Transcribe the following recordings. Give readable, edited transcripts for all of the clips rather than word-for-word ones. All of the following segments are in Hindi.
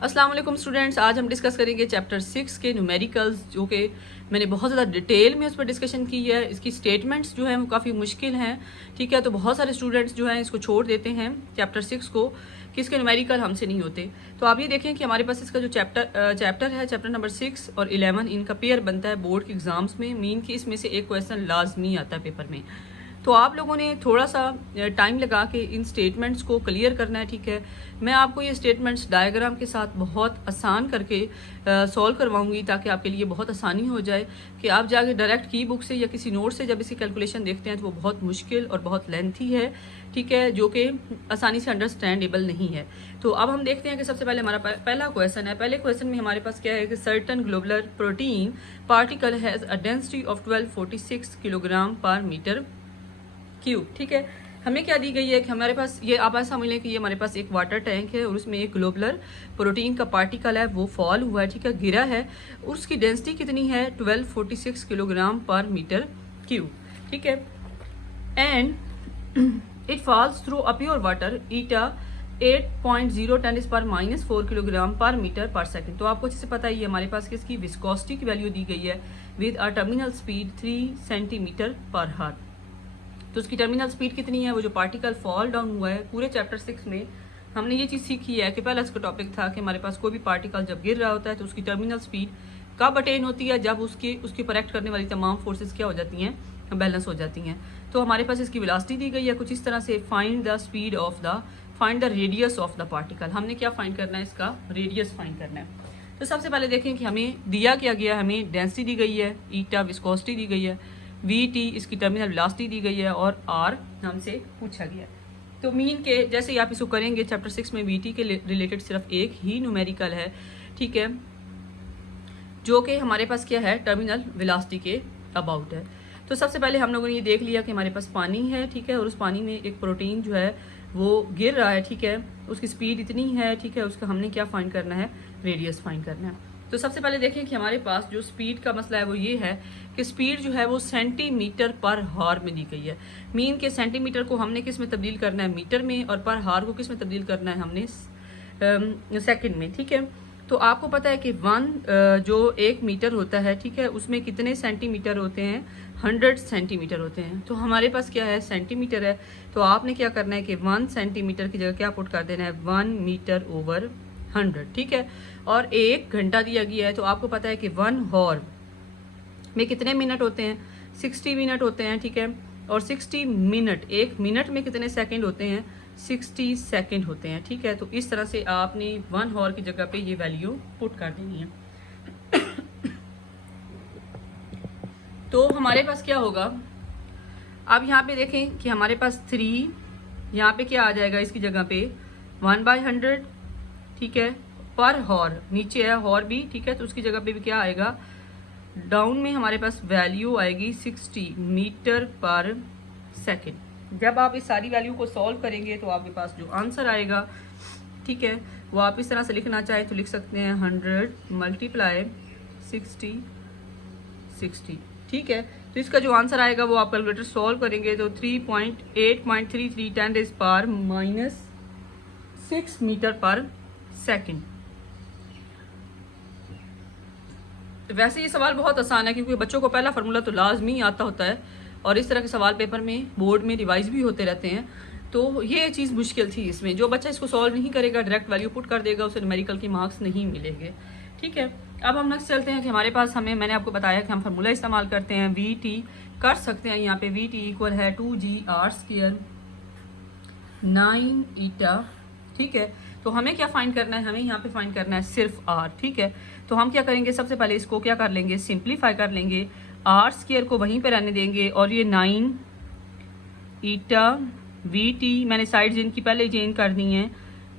अस्सलाम वालेकुम स्टूडेंट्स, आज हम डिस्कस करेंगे चैप्टर 6 के न्यूमेरिकल्स, जो कि मैंने बहुत ज़्यादा डिटेल में उस पर डिस्कशन की है। इसकी स्टेटमेंट्स जो हैं वो काफ़ी मुश्किल हैं, ठीक है। तो बहुत सारे स्टूडेंट्स जो हैं इसको छोड़ देते हैं चैप्टर 6 को कि इसके न्यूमेरिकल हमसे नहीं होते। तो आप ये देखें कि हमारे पास इसका जो चैप्टर है, चैप्टर नंबर 6 और 11, इनका पेयर बनता है बोर्ड के एग्ज़ाम्स में। मीन कि इसमें से एक क्वेश्चन लाजमी आता है पेपर में। तो आप लोगों ने थोड़ा सा टाइम लगा के इन स्टेटमेंट्स को क्लियर करना है, ठीक है। मैं आपको ये स्टेटमेंट्स डायग्राम के साथ बहुत आसान करके सॉल्व करवाऊंगी, ताकि आपके लिए बहुत आसानी हो जाए कि आप जाके डायरेक्ट की बुक से या किसी नोट से जब इसकी कैलकुलेशन देखते हैं तो वो बहुत मुश्किल और बहुत लेंथी है, ठीक है, जो कि आसानी से अंडरस्टैंडेबल नहीं है। तो अब हम देखते हैं कि सबसे पहले हमारा पहला क्वेश्चन है। पहले क्वेश्चन में हमारे पास क्या है कि certain globular protein particle has a density of 1246 kilogram पर मीटर क्यूब, ठीक है। हमें क्या दी गई है कि हमारे पास ये, आप ऐसा समझ लें कि ये हमारे पास एक वाटर टैंक है और उसमें एक ग्लोबुलर प्रोटीन का पार्टिकल है, वो फॉल हुआ है, ठीक है, गिरा है। उसकी डेंसिटी कितनी है? 1246 किलोग्राम पर मीटर क्यूब, ठीक है। And it falls through a pure water eta 8.0 × 10⁻⁴ kilogram पर मीटर पर सेकंड। तो आपको अच्छे से पता है ये हमारे पास किसकी विस्कोसिटी की वैल्यू दी गई है with a terminal speed 3 centimetre पर हार। तो उसकी टर्मिनल स्पीड कितनी है? वो जो पार्टिकल फॉल डाउन हुआ है, पूरे चैप्टर 6 में हमने ये चीज़ सीखी है कि पहला इसका टॉपिक था कि हमारे पास कोई भी पार्टिकल जब गिर रहा होता है तो उसकी टर्मिनल स्पीड कब अटेन होती है? जब उसकी पर एक्ट करने वाली तमाम फोर्सेस क्या हो जाती हैं? बैलेंस हो जाती हैं। तो हमारे पास इसकी वेलोसिटी दी गई है कुछ इस तरह से, find the radius of the particle. हमने क्या फाइंड करना है? इसका रेडियस फाइंड करना है। तो सबसे पहले देखें कि हमें दिया क्या गया। हमें डेंसिटी दी गई है, ईटा विस्कोसिटी दी गई है, VT इसकी टर्मिनल वेलोसिटी दी गई है और R हमसे पूछा गया है। तो मीन के जैसे ही आप इसको करेंगे, चैप्टर 6 में VT के रिलेटेड सिर्फ एक ही न्यूमेरिकल है, ठीक है, जो कि हमारे पास क्या है? टर्मिनल वेलोसिटी के अबाउट है। तो सबसे पहले हम लोगों ने ये देख लिया कि हमारे पास पानी है, ठीक है, और उस पानी में एक प्रोटीन जो है वो गिर रहा है, ठीक है, उसकी स्पीड इतनी है, ठीक है, उसका हमने क्या फाइंड करना है? रेडियस फाइंड करना है। तो सबसे पहले देखें कि हमारे पास जो स्पीड का मसला है वो ये है कि स्पीड जो है वो सेंटीमीटर पर हार में दी गई है। मीन के सेंटीमीटर को हमने किस में तब्दील करना है? मीटर में, और पर हार को किस में तब्दील करना है? हमने सेकंड में, ठीक है। तो आपको पता है कि जो 1 मीटर होता है, ठीक है, उसमें कितने सेंटीमीटर होते हैं? 100 सेंटीमीटर होते हैं। तो हमारे पास क्या है? सेंटीमीटर है। तो आपने क्या करना है कि 1 सेंटीमीटर की जगह क्या पुट कर देना है? 1 मीटर ओवर 100, ठीक है। और 1 घंटा दिया गया है, तो आपको पता है कि 1 हॉर में कितने मिनट होते हैं? 60 मिनट होते हैं, ठीक है। और 60 मिनट, 1 मिनट में कितने सेकंड होते हैं? 60 सेकंड होते हैं, ठीक है। तो इस तरह से आपने 1 हॉर की जगह पे ये वैल्यू पुट कर देनी है। तो हमारे पास क्या होगा? अब यहाँ पे देखें कि हमारे पास 3, यहाँ पे क्या आ जाएगा इसकी जगह पे? 1/100, ठीक है, पर हॉर, नीचे है हॉर भी, ठीक है, तो उसकी जगह पे भी क्या आएगा? डाउन में हमारे पास वैल्यू आएगी 60 मीटर पर सेकंड। जब आप इस सारी वैल्यू को सॉल्व करेंगे तो आपके पास जो आंसर आएगा, ठीक है, वो आप इस तरह से लिखना चाहें तो लिख सकते हैं 100 × 60, ठीक है। तो इसका जो आंसर आएगा वो आप कैलकुलेटर सॉल्व करेंगे तो 3.8.33 10⁻⁶ मीटर पर सेकंड। वैसे ये सवाल बहुत आसान है क्योंकि बच्चों को पहला फार्मूला तो लाजमी आता होता है और इस तरह के सवाल पेपर में बोर्ड में रिवाइज भी होते रहते हैं। तो ये चीज़ मुश्किल थी इसमें। जो बच्चा इसको सॉल्व नहीं करेगा, डायरेक्ट वैल्यू पुट कर देगा, उसे न्यूमेरिकल के मार्क्स नहीं मिलेंगे, ठीक है। अब हम नेक्स्ट चलते हैं कि हमारे पास मैंने आपको बताया कि हम फार्मूला इस्तेमाल करते हैं, VT कर सकते हैं। यहाँ पे VT इक्वल है 2G_r² 9 ईटा, ठीक है। तो हमें क्या फाइंड करना है? हमें यहाँ पे फाइंड करना है सिर्फ R, ठीक है। तो हम क्या करेंगे? सबसे पहले इसको क्या कर लेंगे? सिंप्लीफाई कर लेंगे, R² को वहीं पे रहने देंगे और ये 9 ईटा VT मैंने साइड इनकी पहले चेंज कर दी हैं,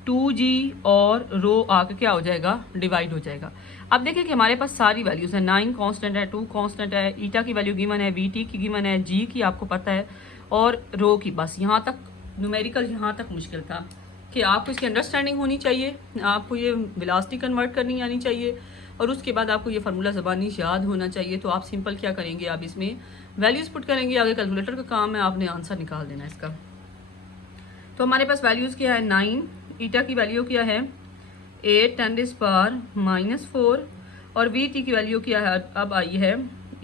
2G और रो आके क्या हो जाएगा? डिवाइड हो जाएगा। अब देखिए कि हमारे पास सारी वैल्यूज है, 9 कांस्टेंट है, 2 कांस्टेंट है, ईटा की वैल्यू गिवन है, VT की गिवन है, G की आपको पता है, और रो की। बस यहाँ तक न्यूमेरिकल, यहाँ तक मुश्किल था कि आपको इसकी अंडरस्टैंडिंग होनी चाहिए, आपको ये वेलोसिटी कन्वर्ट करनी आनी चाहिए और उसके बाद आपको ये फार्मूला ज़बानी याद होना चाहिए। तो आप सिंपल क्या करेंगे? आप इसमें वैल्यूज़ पुट करेंगे, आगे कैलकुलेटर का काम है, आपने आंसर निकाल देना इसका। तो हमारे पास वैल्यूज़ क्या है? 9 ईटा की वैल्यू क्या है? 8 10⁻⁻⁴ और वी की वैल्यू क्या है, अब आई है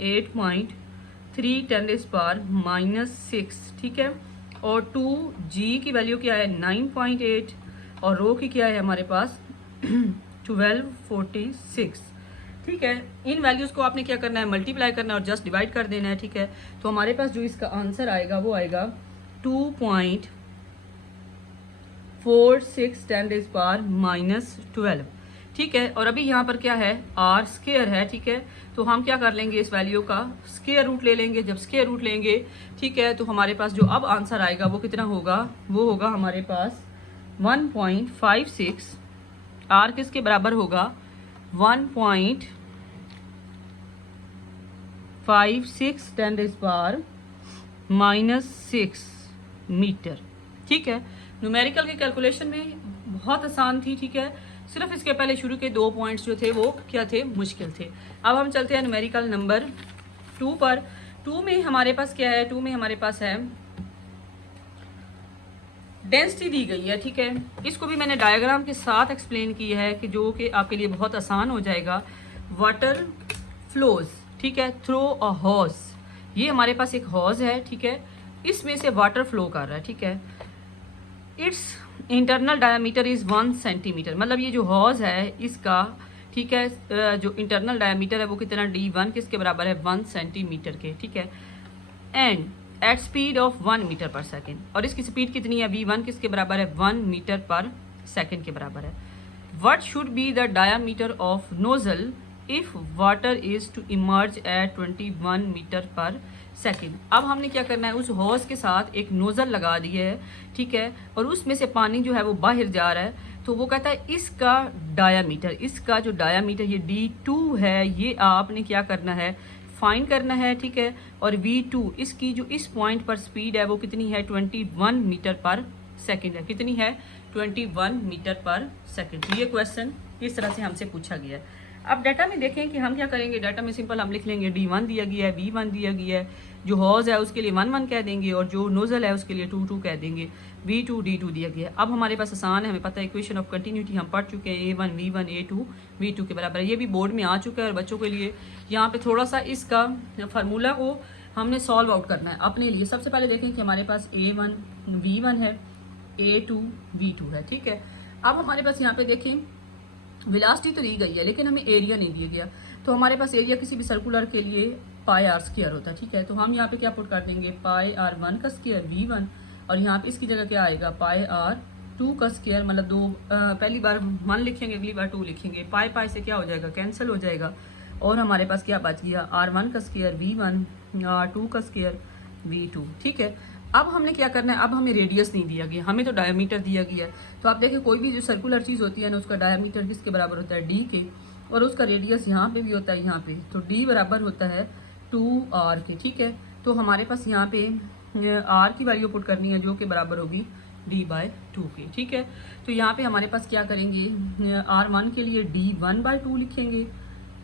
8.3 10⁻⁻�6, ठीक है। और 2g की वैल्यू क्या है 9.8 और रो की क्या है हमारे पास 1246, ठीक है। इन वैल्यूज़ को आपने क्या करना है, मल्टीप्लाई करना है और जस्ट डिवाइड कर देना है, ठीक है। तो हमारे पास जो इसका आंसर आएगा वो आएगा 2.46 10⁻⁻12, ठीक है। और अभी यहाँ पर क्या है r स्क्वायर है, ठीक है। तो हम क्या कर लेंगे, इस वैल्यू का स्क्वायर रूट ले लेंगे। जब स्क्वायर रूट लेंगे, ठीक है, तो हमारे पास जो अब आंसर आएगा वो कितना होगा, वो होगा हमारे पास 1.56। r किसके बराबर होगा 1.56 10⁻⁻6 मीटर, ठीक है। न्यूमेरिकल की कैलकुलेशन में बहुत आसान थी, ठीक है। सिर्फ इसके पहले शुरू के 2 पॉइंट्स जो थे वो क्या थे, मुश्किल थे। अब हम चलते हैं न्यूमेरिकल नंबर 2 पर। 2 में हमारे पास क्या है, 2 में हमारे पास है डेंसिटी दी गई है, ठीक है। इसको भी मैंने डायग्राम के साथ एक्सप्लेन किया है कि जो कि आपके लिए बहुत आसान हो जाएगा। वाटर फ्लोज, ठीक है, थ्रू अ हॉज। ये हमारे पास एक हॉज है, ठीक है, इसमें से वाटर फ्लो कर रहा है, ठीक है। It's internal diameter is 1 centimetre, मतलब ये जो हॉज है इसका, ठीक है, जो इंटरनल डायमीटर है वो कितना d1 किसके बराबर है 1 सेंटीमीटर के, ठीक है। And at speed of 1 metre per second, और इसकी स्पीड कितनी है v1 किसके बराबर है 1 मीटर पर सेकेंड के बराबर है। What should be the diameter of nozzle if water is to emerge at 21 metre per second. अब हमने क्या करना है, उस हॉज के साथ एक नोजल लगा दी है, ठीक है, और उसमें से पानी जो है वो बाहर जा रहा है। तो वो कहता है इसका डायामीटर, इसका जो डायामीटर ये d2 है, ये आपने क्या करना है, फाइंड करना है, ठीक है। और v2 इसकी जो इस पॉइंट पर स्पीड है वो कितनी है 21 मीटर पर सेकेंड है, कितनी है 21 मीटर पर सेकेंड। तो ये क्वेश्चन इस तरह से हमसे पूछा गया है। अब डाटा में देखें कि हम क्या करेंगे, डाटा में सिंपल हम लिख लेंगे d1 दिया गया है, v1 दिया गया है, जो हॉज है उसके लिए 1 1 कह देंगे और जो नोजल है उसके लिए 2 2 कह देंगे, v2 d2 दिया गया है। अब हमारे पास आसान है, हमें पता है इक्वेशन ऑफ कंटिन्यूटी हम पढ़ चुके हैं, a1 v1 a2 v2 के बराबर है। ये भी बोर्ड में आ चुका है और बच्चों के लिए यहाँ पे थोड़ा सा इसका फार्मूला को हमने सॉल्व आउट करना है अपने लिए। सबसे पहले देखें कि हमारे पास a1 v1 है, a2 v2 है, ठीक है। अब हमारे पास यहाँ पे देखें वेलोसिटी तो दी गई है लेकिन हमें एरिया नहीं दिया गया। तो हमारे पास एरिया किसी भी सर्कुलर के लिए पाई आर स्क्वायर होता है, ठीक है। तो हम यहाँ पे क्या पुट कर देंगे, पाई r1 का स्क्वायर v1, और यहाँ पे इसकी जगह क्या आएगा पाई r2 का स्क्वायर, मतलब दो पहली बार 1 लिखेंगे अगली बार 2 लिखेंगे, पाई पाई से क्या हो जाएगा कैंसिल हो जाएगा, और हमारे पास क्या बच गया r1 का स्क्वायर v1, r2 का स्क्वायर v2, ठीक है। अब हमने क्या करना है, अब हमें रेडियस नहीं दिया गया, हमें तो डायमीटर दिया गया है। तो आप देखें कोई भी जो सर्कुलर चीज़ होती है ना उसका डायमीटर किसके बराबर होता है d के, और उसका रेडियस यहाँ पे भी होता है यहाँ पे, तो d बराबर होता है 2r के, ठीक है। तो हमारे पास यहाँ पे r की वैल्यू पुट करनी है जो कि बराबर होगी d/2 के, ठीक है। तो यहाँ पे हमारे पास क्या करेंगे, r1 के लिए d1/2 लिखेंगे,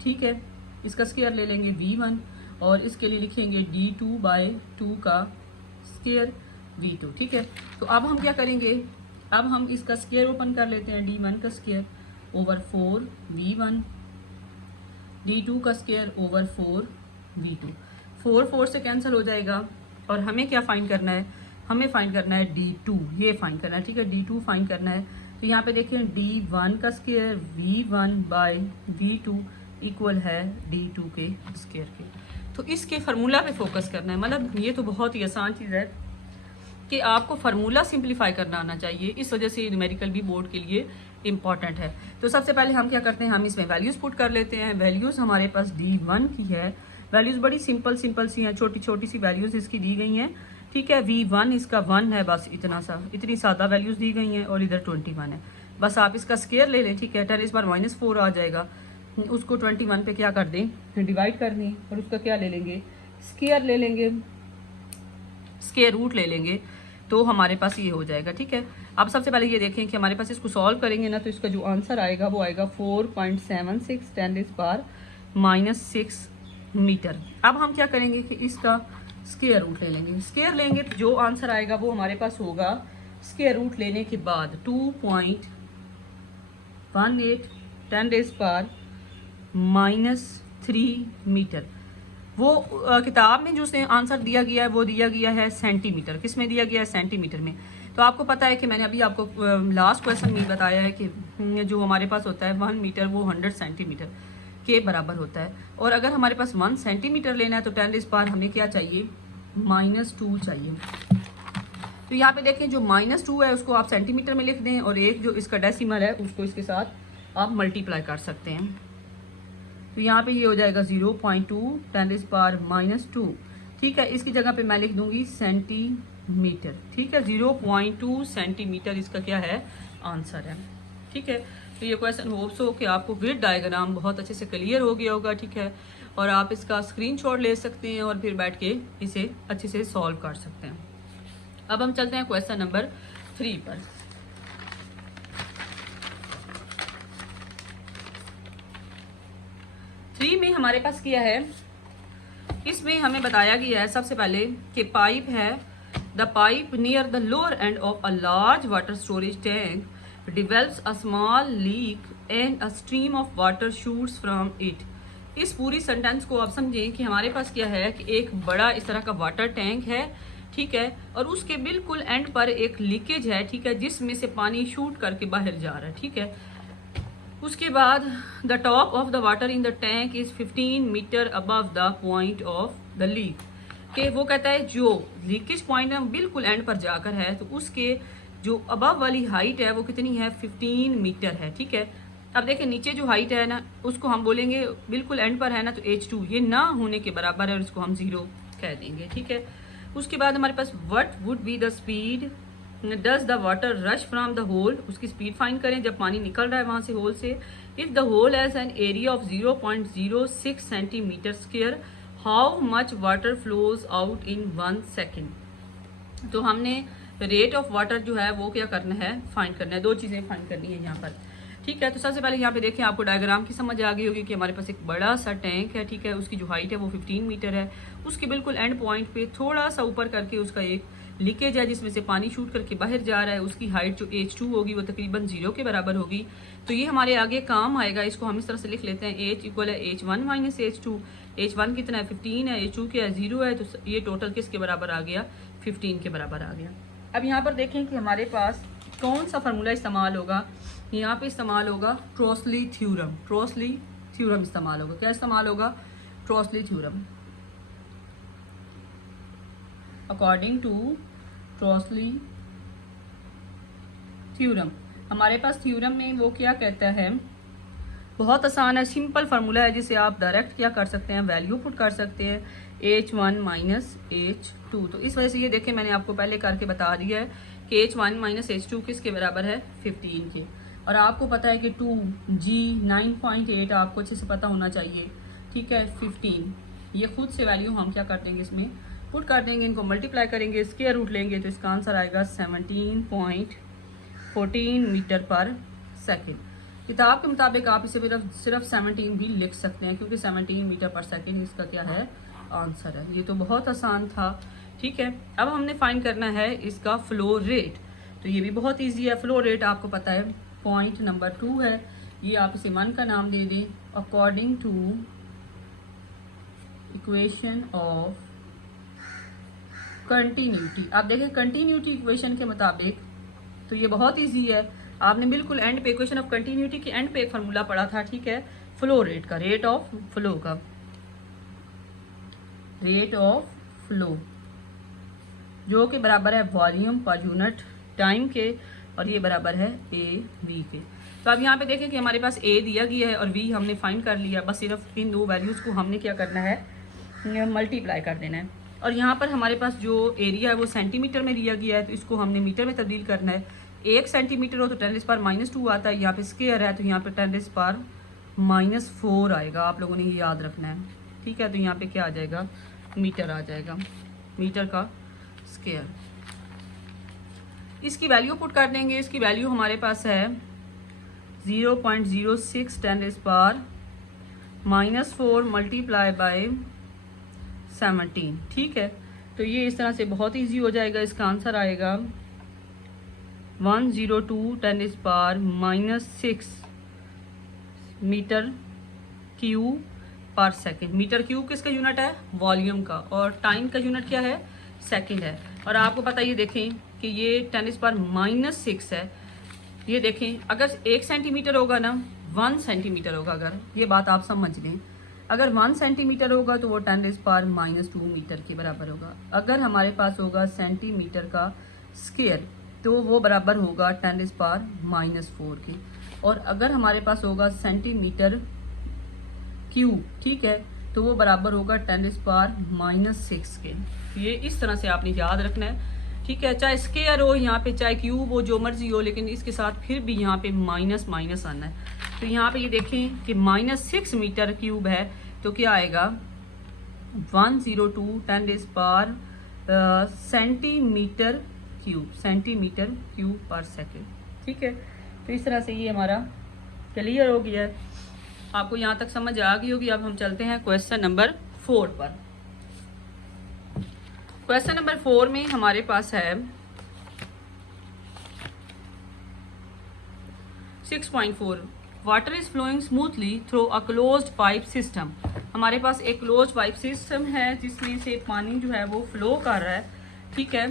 ठीक है, इसका स्क्वायर ले लेंगे v1, और इसके लिए लिखेंगे d2/2 का स्क्वायर v2, ठीक है। तो अब हम क्या करेंगे, अब हम इसका स्क्वायर ओपन कर लेते हैं, d1 का स्क्वायर ओवर 4 v1, d2 का स्क्वायर ओवर 4 v2, 4 4 से कैंसिल हो जाएगा, और हमें क्या फाइंड करना है, हमें फाइंड करना है d2, ये फाइंड करना है, ठीक है, d2 फाइंड करना है। तो यहाँ पे देखिए d1 का स्क्वायर v1/v2 इक्वल है d2 के स्क्वायर के। तो इसके फार्मूला पे फोकस करना है, मतलब ये तो बहुत ही आसान चीज़ है कि आपको फार्मूला सिंप्लीफाई करना आना चाहिए, इस वजह से न्यूमेरिकल भी बोर्ड के लिए इंपॉर्टेंट है। तो सबसे पहले हम क्या करते हैं, हम इसमें वैल्यूज़ पुट कर लेते हैं। वैल्यूज़ हमारे पास d1 की है, वैल्यूज़ बड़ी सिंपल सी हैं, छोटी छोटी सी वैल्यूज़ इसकी दी गई हैं, ठीक है। v1 इसका 1 है, बस इतना सा, इतनी सादा वैल्यूज़ दी गई हैं, और इधर 21 है, बस आप इसका स्क्वायर ले लें, ठीक है। 10⁻⁻4 आ जाएगा, उसको 21 पे क्या कर दें, डिवाइड कर दें, और उसका क्या ले लेंगे, स्क्वायर ले लेंगे, स्क्वायर रूट ले लेंगे, तो हमारे पास ये हो जाएगा, ठीक है। अब सबसे पहले ये देखें कि हमारे पास इसको सॉल्व करेंगे ना, तो इसका जो आंसर आएगा वो आएगा 4.76 10⁻⁻6 मीटर। अब हम क्या करेंगे कि इसका स्क्वायर रूट ले लेंगे, स्क्वायर लेंगे तो जो आंसर आएगा वो हमारे पास होगा स्क्वायर रूट लेने के बाद 18×10⁻³ मीटर। वो किताब में जो उसने आंसर दिया गया है वो दिया गया है सेंटीमीटर। किस में दिया गया है? सेंटीमीटर में। तो आपको पता है कि मैंने अभी आपको लास्ट क्वेश्चन में बताया है कि जो हमारे पास होता है 1 मीटर वो 100 सेंटीमीटर के बराबर होता है। और अगर हमारे पास 1 सेंटीमीटर लेना है तो 10⁻, हमें क्या चाहिए? -2 चाहिए। तो यहाँ पे देखें जो -2 है उसको आप सेंटीमीटर में लिख दें और एक जो इसका डेसिमल है उसको इसके साथ आप मल्टीप्लाई कर सकते हैं। तो यहाँ पे ये हो जाएगा 0.2 10⁻²। ठीक है, इसकी जगह पे मैं लिख दूंगी सेंटीमीटर। ठीक है, 0.2 सेंटीमीटर इसका क्या है? आंसर है। ठीक है, तो ये क्वेश्चन होप्स हो कि आपको विद डायग्राम बहुत अच्छे से क्लियर हो गया होगा। ठीक है, और आप इसका स्क्रीनशॉट ले सकते हैं और फिर बैठ के इसे अच्छे से सॉल्व कर सकते हैं। अब हम चलते हैं क्वेश्चन नंबर 3 पर। में हमारे पास किया है, इसमें हमें बताया गया है सबसे पहले कि पाइप है, the pipe near the lower end of a large water storage tank develops a small leak and a stream of water shoots from it। इस पूरी सेंटेंस को आप समझें कि हमारे पास क्या है कि एक बड़ा इस तरह का वाटर टैंक है। ठीक है, और उसके बिल्कुल एंड पर एक लीकेज है। ठीक है, जिसमें से पानी शूट करके बाहर जा रहा है। ठीक है, उसके बाद the top of the water in the tank is 15 metre above the point of the leak. के वो कहता है जो लीकेज पॉइंट है बिल्कुल एंड पर जाकर है तो उसके जो अबव वाली हाइट है वो कितनी है? 15 मीटर है। ठीक है, अब देखें नीचे जो हाइट है ना उसको हम बोलेंगे बिल्कुल एंड पर है ना तो h2 ये ना होने के बराबर है और इसको हम 0 कह देंगे। ठीक है, उसके बाद हमारे पास what would be the speed does the water rush from the hole. उसकी स्पीड फाइंड करें जब पानी निकल रहा है वहां से होल से। If the hole has an area of 0.06 centimetre square how much water flows out in 1 second. तो हमने रेट ऑफ वाटर जो है वो क्या करना है? फाइंड करना है। दो चीजें फाइंड करनी है यहाँ पर। ठीक है, तो सबसे पहले यहाँ पे देखें आपको डायग्राम की समझ आ गई होगी कि हमारे पास एक बड़ा सा टैंक है। ठीक है, उसकी जो हाइट है वो 15 मीटर है। उसके बिल्कुल एंड पॉइंट पे थोड़ा सा ऊपर करके उसका एक लीकेज है जिसमें से पानी शूट करके बाहर जा रहा है। उसकी हाइट जो h2 होगी वो तकरीबन 0 के बराबर होगी। तो ये हमारे आगे काम आएगा। इसको हम इस तरह से लिख लेते हैं, h इक्वल है h1 माइनस h2। h1 कितना है? 15 है। h2 क्या है? 0 है। तो ये टोटल किसके बराबर आ गया? 15 के बराबर आ गया। अब यहाँ पर देखें कि हमारे पास कौन सा फार्मूला इस्तेमाल होगा। यहाँ पे इस्तेमाल होगा ट्रॉसली थ्योरम। ट्रॉसली थ्योरम इस्तेमाल होगा। क्या इस्तेमाल होगा? ट्रॉसली थ्योरम। अकॉर्डिंग टू ट्रॉसली थ्योरम हमारे पास थ्योरम में वो क्या कहता है? बहुत आसान है, सिंपल फार्मूला है जिसे आप डायरेक्ट क्या कर सकते हैं? वैल्यू पुट कर सकते हैं, h1 माइनस h2। तो इस वजह से ये देखें मैंने आपको पहले करके बता दिया है कि h1 माइनस h2 किसके बराबर है? 15 के। और आपको पता है कि 2g 9.8 आपको अच्छे से पता होना चाहिए। ठीक है, 15 ये खुद से वैल्यू हम क्या कर देंगे? इसमें पुट कर देंगे, इनको मल्टीप्लाई करेंगे, स्क्वायर रूट लेंगे तो इसका आंसर आएगा 17.14 मीटर पर सेकेंड। किताब के मुताबिक आप इसे सिर्फ 17 भी लिख सकते हैं क्योंकि 17 मीटर पर सेकेंड इसका क्या है? आंसर है। ये तो बहुत आसान था। ठीक है, अब हमने फाइंड करना है इसका फ्लो रेट। तो ये भी बहुत इजी है। फ्लो रेट आपको पता है पॉइंट नंबर 2 है। ये आप इसे 1 का नाम दे दें। According to equation of continuity. आप देखें कंटिन्यूटी इक्वेशन के मुताबिक तो ये बहुत इजी है। आपने बिल्कुल एंड पे इक्वेशन ऑफ कंटिन्यूटी के एंड पे एक फार्मूला पढ़ा था। ठीक है, फ्लो रेट का, रेट ऑफ फ्लो का, रेट ऑफ फ्लो जो कि बराबर है वॉल्यूम पर यूनिट टाइम के और ये बराबर है a/v के। तो अब यहाँ पे देखें कि हमारे पास a दिया गया है और v हमने फाइंड कर लिया। बस सिर्फ इन दो वैल्यूज को हमने क्या करना है? मल्टीप्लाई कर देना है। और यहाँ पर हमारे पास जो एरिया है वो सेंटीमीटर में लिया गया है तो इसको हमने मीटर में तब्दील करना है। 1 सेंटीमीटर हो तो 10⁻⁻² आता है। यहाँ पे स्क्वायर है तो यहाँ पे 10⁻⁻4 आएगा। आप लोगों ने ये याद रखना है। ठीक है, तो यहाँ पे क्या आ जाएगा? मीटर आ जाएगा, मीटर का स्क्वायर। इसकी वैल्यू पुट कर देंगे। इसकी वैल्यू हमारे पास है 0.06 10⁻⁻4 मल्टीप्लाई बाय 17। ठीक है, तो ये इस तरह से बहुत इजी हो जाएगा। इसका आंसर आएगा 102 10⁻⁻6 मीटर क्यूब पर सेकेंड। मीटर क्यूब किसका यूनिट है? वॉल्यूम का। और टाइम का यूनिट क्या है? सेकेंड है। और आपको पता ये देखें कि ये 10⁻⁻⁶ है। ये देखें अगर 1 सेंटीमीटर होगा ना, 1 सेंटीमीटर होगा, अगर ये बात आप समझ लें, अगर 1 सेंटीमीटर होगा तो वो 10⁻² मीटर के बराबर होगा। अगर हमारे पास होगा सेंटीमीटर का स्क्वायर तो वो बराबर होगा 10⁻⁻⁴ के। और अगर हमारे पास होगा सेंटीमीटर क्यूब, ठीक है, तो वो बराबर होगा 10⁻⁻⁶ के। ये इस तरह से आपने याद रखना है, ठीक है। चाहे स्क्वायर हो यहाँ पे, चाहे क्यूब हो, जो मर्जी हो, लेकिन इसके साथ फिर भी यहाँ पे माइनस माइनस आना है। तो यहाँ पे ये देखें कि -6 मीटर क्यूब है, तो क्या आएगा? 102 10⁻, सेंटीमीटर क्यूब पर सेकेंड, ठीक है। तो इस तरह से ये हमारा क्लियर हो गया है, आपको यहाँ तक समझ आ गई होगी। अब हम चलते हैं क्वेश्चन नंबर 4 पर। क्वेश्चन नंबर 4 में हमारे पास है 6.4 water is flowing smoothly through a closed pipe system. हमारे पास एक क्लोज पाइप सिस्टम है जिसमें से पानी जो है वो फ्लो कर रहा है, ठीक है।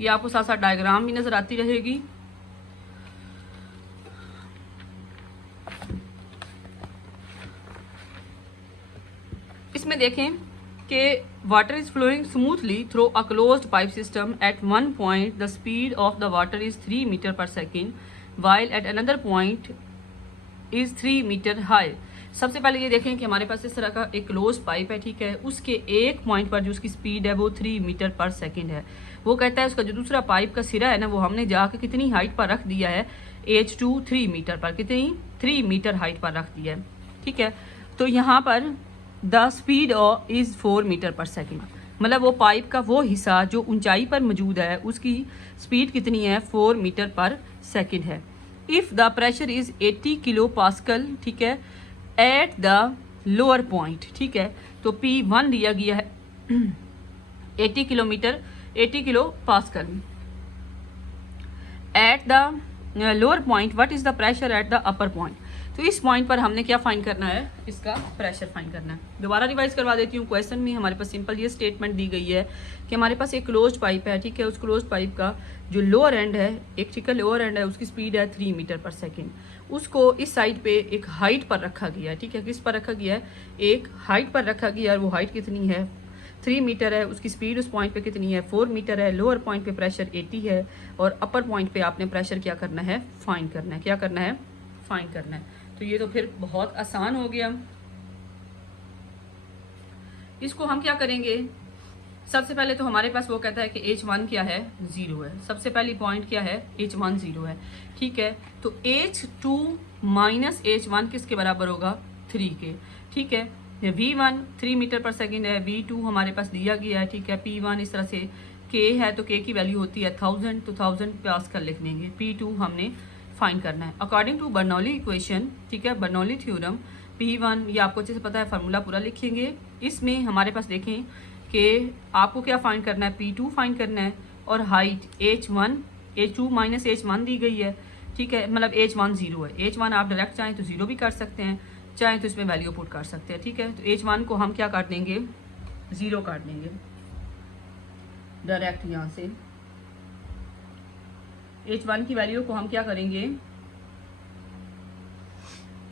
ये आपको साथ साथ डायग्राम भी नजर आती रहेगी। इसमें देखें कि water is flowing smoothly through a closed pipe system at one point the speed of the water is 3 metre per second while at another point is 3 metre high. सबसे पहले ये देखें कि हमारे पास इस तरह का एक क्लोज पाइप है, ठीक है। उसके एक पॉइंट पर जो उसकी स्पीड है वो 3 मीटर पर सेकेंड है। वो कहता है उसका जो दूसरा पाइप का सिरा है ना, वो हमने जाके कितनी हाइट पर रख दिया है? H2 3 मीटर पर। कितनी? 3 मीटर हाइट पर रख दिया है, ठीक है। तो यहाँ पर the speed is 4 metre per second, मतलब वो पाइप का वो हिस्सा जो ऊंचाई पर मौजूद है उसकी स्पीड कितनी है? 4 मीटर पर सेकेंड है। If the pressure is 80 kilo pascal, ठीक है, एट द लोअर पॉइंट, ठीक है। तो P1 दिया गया है 80 kilo pascal. At the lower point what is the pressure at the upper point. तो इस पॉइंट पर हमने क्या फाइंड करना है? इसका प्रेशर फाइंड करना है। दोबारा रिवाइज करवा देती हूँ। क्वेश्चन में हमारे पास सिंपल ये स्टेटमेंट दी गई है कि हमारे पास एक क्लोज्ड पाइप है, ठीक है। उस क्लोज्ड पाइप का जो लोअर एंड है, एक ठीक है लोअर एंड है, उसकी स्पीड है 3 मीटर पर सेकेंड। उसको इस साइड पे एक हाइट पर रखा गया है, ठीक है। किस पर रखा गया है? एक हाइट पर रखा गया है। वो हाइट कितनी है? 3 मीटर है। उसकी स्पीड उस पॉइंट पे कितनी है? 4 मीटर है। लोअर पॉइंट पे प्रेशर 80 है और अपर पॉइंट पे आपने प्रेशर क्या करना है? फाइंड करना है। क्या करना है? फाइंड करना है। तो ये तो फिर बहुत आसान हो गया। इसको हम क्या करेंगे? सबसे पहले तो हमारे पास वो कहता है कि H1 क्या है? 0 है। सबसे पहली पॉइंट क्या है? H1 0 है, ठीक है। तो H2 माइनस H1 किसके बराबर होगा? 3 के, ठीक है। V1 3 मीटर पर सेकेंड है। V2 हमारे पास दिया गया है, ठीक है। P1 इस तरह से K है तो K की वैल्यू होती है 1000, तो 1000 पास्कल लिख लेंगे। P2 हमने फाइंड करना है अकॉर्डिंग टू बर्नौली इक्वेशन, ठीक है, बर्नौली थ्योरम। P1 ये आपको अच्छे से पता है, फार्मूला पूरा लिखेंगे। इसमें हमारे पास देखें कि आपको क्या फाइंड करना है? P2 फाइंड करना है और हाइट H2 माइनस H1 दी गई है, ठीक है। मतलब H1 0 है। H1 आप डायरेक्ट चाहें तो 0 भी कर सकते हैं, चाहें तो इसमें वैल्यू पुट कर सकते हैं, ठीक है। तो H1 को हम क्या काट देंगे? 0 काट देंगे डायरेक्ट। यहाँ से H1 की वैल्यू को हम क्या करेंगे?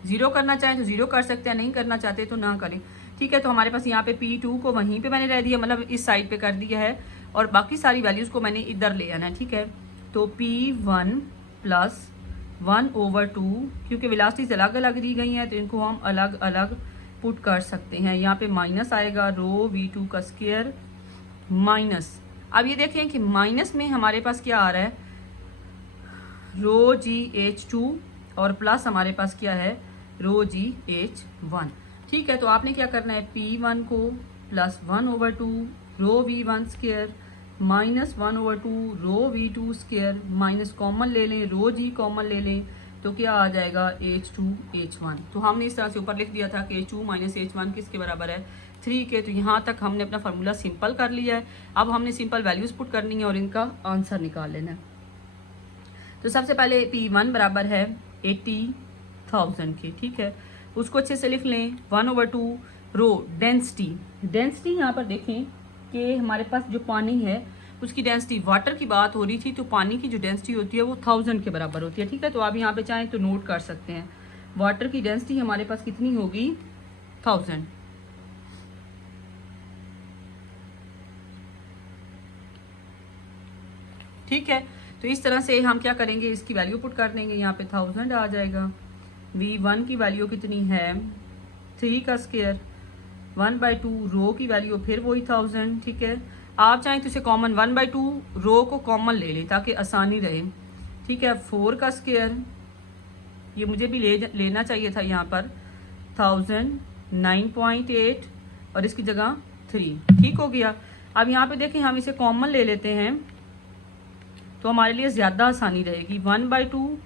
0 करना चाहें तो 0 कर सकते हैं, नहीं करना चाहते तो ना करें, ठीक है। तो हमारे पास यहाँ पे P2 को वहीं पे मैंने रह दिया, मतलब इस साइड पे कर दिया है, और बाकी सारी वैल्यूज़ को मैंने इधर ले आना है, ठीक है। तो P1 प्लस 1/2, क्योंकि वेलोसिटीज अलग अलग दी गई हैं तो इनको हम अलग अलग पुट कर सकते हैं। यहाँ पे माइनस आएगा रो V2 का स्क्वायर माइनस। अब ये देखें कि माइनस में हमारे पास क्या आ रहा है? रो GH2 और प्लस हमारे पास क्या है? रो GH1, ठीक है। तो आपने क्या करना है? P1 को प्लस 1/2 रो V1 स्क्वायर माइनस 1/2 रो V2 स्क्वायर माइनस कॉमन ले लें, रो G कॉमन ले लें, तो क्या आ जाएगा? H2 H1। तो हमने इस तरह से ऊपर लिख दिया था कि H2 माइनस H1 किसके बराबर है? 3 के। तो यहाँ तक हमने अपना फार्मूला सिंपल कर लिया है। अब हमने सिंपल वैल्यूज पुट करनी है और इनका आंसर निकाल लेना है। तो सबसे पहले P1 बराबर है 80 1000 के, ठीक है। उसको अच्छे से लिख लें 1/2 रो डेंसिटी। डेंसिटी यहाँ पर देखें कि हमारे पास जो पानी है उसकी डेंसिटी, वाटर की बात हो रही थी तो पानी की जो डेंसिटी होती है वो 1000 के बराबर होती है, ठीक है। तो आप यहाँ पे चाहें तो नोट कर सकते हैं, वाटर की डेंसिटी हमारे पास कितनी होगी 1000। ठीक है, तो इस तरह से हम क्या करेंगे, इसकी वैल्यू पुट कर देंगे। यहाँ पे 1000 आ जाएगा। V1 की वैल्यू कितनी है 3 का स्क्वायर, 1/2 रो की वैल्यू फिर वही 1000, ठीक है। आप चाहें तो इसे कॉमन 1/2 रो को कॉमन ले लें ताकि आसानी रहे, ठीक है। 4 का स्क्वायर, ये मुझे भी लेना चाहिए था यहाँ पर 1000, 9.8 और इसकी जगह 3, ठीक हो गया। अब यहाँ पे देखें हम इसे कॉमन ले लेते हैं तो हमारे लिए ज़्यादा आसानी रहेगी। 1/2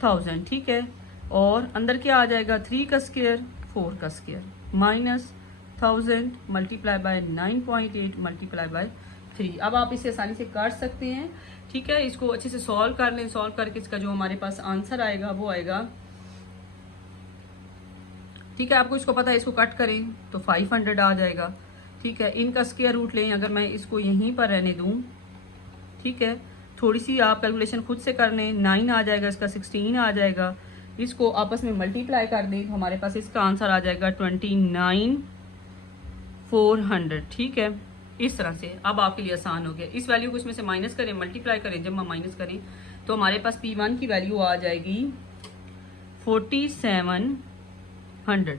1000, ठीक है। और अंदर क्या आ जाएगा 3 का स्क्वायर, 4 का square minus 1000 multiply by 9.8 multiply by 3। अब आप इसे आसानी से कर सकते हैं, ठीक है। इसको अच्छे से सॉल्व कर लें। सॉल्व करके इसका जो हमारे पास आंसर आएगा वो आएगा, ठीक है। आपको इसको पता है, इसको कट करें तो 500 आ जाएगा, ठीक है। इनका स्क्वायर रूट लें, अगर मैं इसको यहीं पर रहने दूं, ठीक है, थोड़ी सी आप कैलकुलेशन खुद से कर लें, 9 आ जाएगा, इसका 16 आ जाएगा। इसको आपस में मल्टीप्लाई कर दें तो हमारे पास इसका आंसर आ जाएगा 29,400, ठीक है। इस तरह से अब आपके लिए आसान हो गया। इस वैल्यू को इसमें से माइनस करें, मल्टीप्लाई करें, जब हम माइनस करें तो हमारे पास P1 की वैल्यू आ जाएगी 4700,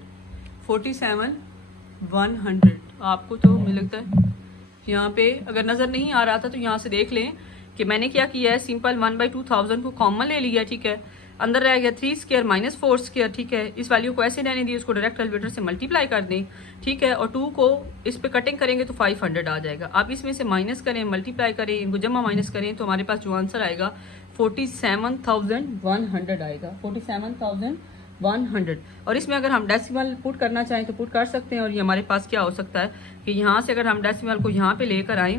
47,100। आपको तो मुझे लगता है यहाँ पे अगर नज़र नहीं आ रहा था तो यहाँ से देख लें कि मैंने क्या किया है, सिंपल 1/2 1000 को कॉमन ले लिया, ठीक है। अंदर रह गया 3 स्क्वायर माइनस 4 स्क्वायर, ठीक है। इस वैल्यू को ऐसे रहने दी, उसको डायरेक्ट कैलकुलेटर से मल्टीप्लाई कर दें, ठीक है। और 2 को इस पे कटिंग करेंगे तो 500 आ जाएगा। आप इसमें से माइनस करें, मल्टीप्लाई करें, इनको जमा माइनस करें तो हमारे पास जो आंसर आएगा 47,100 आएगा, 47,100। और इसमें अगर हम डेसिमल पुट करना चाहें तो पुट कर सकते हैं। और ये हमारे पास क्या हो सकता है कि यहाँ से अगर हम डेसिमल को यहाँ पे लेकर आएँ,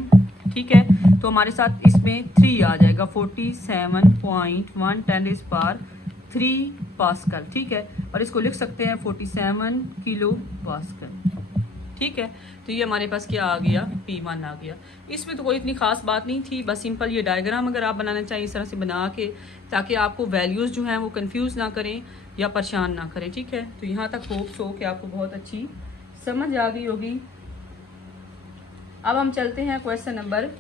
ठीक है, तो हमारे साथ इसमें 3 आ जाएगा, 47.110⁻³ पास्कल, ठीक है। और इसको लिख सकते हैं 47 किलो पास्कल, ठीक है। तो ये हमारे पास क्या आ गया, P1 आ गया। इसमें तो कोई इतनी खास बात नहीं थी, बस सिंपल ये डायग्राम अगर आप बनाना चाहिए इस तरह से बना के, ताकि आपको वैल्यूज़ जो हैं वो कंफ्यूज ना करें या परेशान ना करें, ठीक है। तो यहाँ तक होप्स हो कि आपको बहुत अच्छी समझ आ गई होगी। अब हम चलते हैं क्वेश्चन नंबर